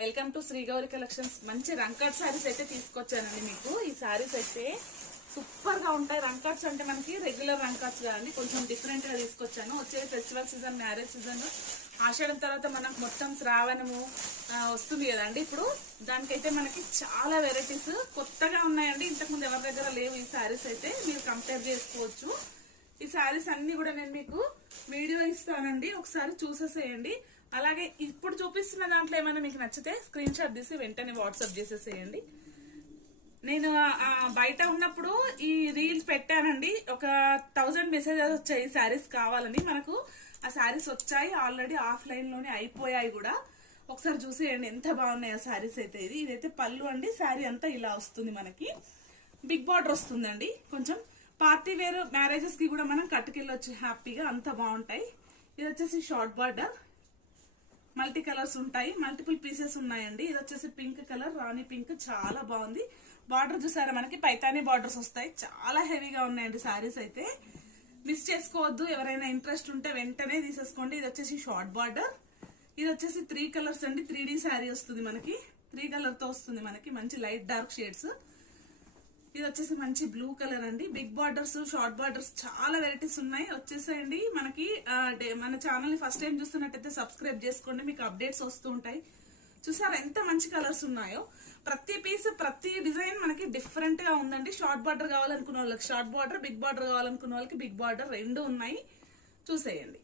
Welcome to Shri Gauri collections. మంచి రంకట్ సారీస్ అయితే తీసుకొచ్చానండి మీకు. ఈ సారీస్ అయితే సూపర్ గా ఉంటాయి. రంకట్స్ అంటే మనకి రెగ్యులర్ రంకట్స్ కాదండి, కొంచెం డిఫరెంట్ గా తీసుకొచ్చాను. వచ్చేది ఫెస్టివల్ సీజన్, మ్యారేజ్ సీజన్, ఆషాఢం తర్వాత మనకు మొత్తం శ్రావణము వస్తుంది కదండి. ఇప్పుడు దానికైతే మనకి చాలా వెరైటీస్ కొత్తగా ఉన్నాయండి. ఇంతకుముందు ఎవరి దగ్గర లేవు ఈ సారీస్. అయితే మీరు కంపేర్ చేసుకోవచ్చు. ఈ సారీస్ అన్ని కూడా నేను మీకు వీడియో ఇస్తానండి, ఒకసారి చూసేసేయండి. అలాగే ఇప్పుడు చూపిస్తున్న దాంట్లో ఏమైనా మీకు నచ్చితే స్క్రీన్ షాట్ తీసి వెంటనే వాట్సాప్ చేసేసేయండి. నేను బయట ఉన్నప్పుడు ఈ రీల్స్ పెట్టానండి, ఒక 1000 మెసేజెస్ వచ్చాయి ఈ శారీస్ కావాలని. మనకు ఆ శారీస్ వచ్చాయి ఆల్రెడీ, ఆఫ్లైన్ లోనే అయిపోయాయి కూడా. ఒకసారి చూసేయండి ఎంత బాగున్నాయి ఆ శారీస్ అయితే. ఇదైతే పళ్ళు అండి. శారీ అంతా ఇలా వస్తుంది మనకి. బిగ్ బార్డర్ వస్తుందండి. కొంచెం పార్టీ వేర్ మ్యారేజెస్ కి కూడా మనం కట్టుకెళ్ళొచ్చు హ్యాపీగా, అంత బాగుంటాయి. ఇది వచ్చేసి షార్ట్ బార్డర్, మల్టీ కలర్స్ ఉంటాయి, మల్టిపుల్ పీసెస్ ఉన్నాయండి. ఇది వచ్చేసి పింక్ కలర్, రాణి పింక్, చాలా బాగుంది. బార్డర్ చూసారా మనకి పైతానీ బార్డర్స్ వస్తాయి. చాలా హెవీగా ఉన్నాయండి సారీస్ అయితే. మిస్ చేసుకోవద్దు. ఎవరైనా ఇంట్రెస్ట్ ఉంటే వెంటనే తీసేసుకోండి. ఇది వచ్చేసి షార్ట్ బార్డర్. ఇది వచ్చేసి 3 కలర్స్ అండి. 3D శారీ వస్తుంది మనకి. 3 కలర్ తో వస్తుంది మనకి. మంచి లైట్ డార్క్ షేడ్స్. ఇది వచ్చేసి మంచి బ్లూ కలర్ అండి. బిగ్ బార్డర్స్, షార్ట్ బార్డర్స్, చాలా వెరైటీస్ ఉన్నాయి. వచ్చేసేయండి మనకి. మన ఛానల్ ని ఫస్ట్ టైం చూస్తున్నట్టయితే సబ్స్క్రైబ్ చేసుకోండి, మీకు అప్డేట్స్ వస్తూ ఉంటాయి. చూసారా ఎంత మంచి కలర్స్ ఉన్నాయో. ప్రతి పీస్, ప్రతి డిజైన్ మనకి డిఫరెంట్ గా ఉందండి. షార్ట్ బార్డర్ కావాలనుకున్న వాళ్ళకి షార్ట్ బార్డర్, బిగ్ బార్డర్ కావాలనుకున్న వాళ్ళకి బిగ్ బార్డర్, రెండు ఉన్నాయి. చూసేయండి.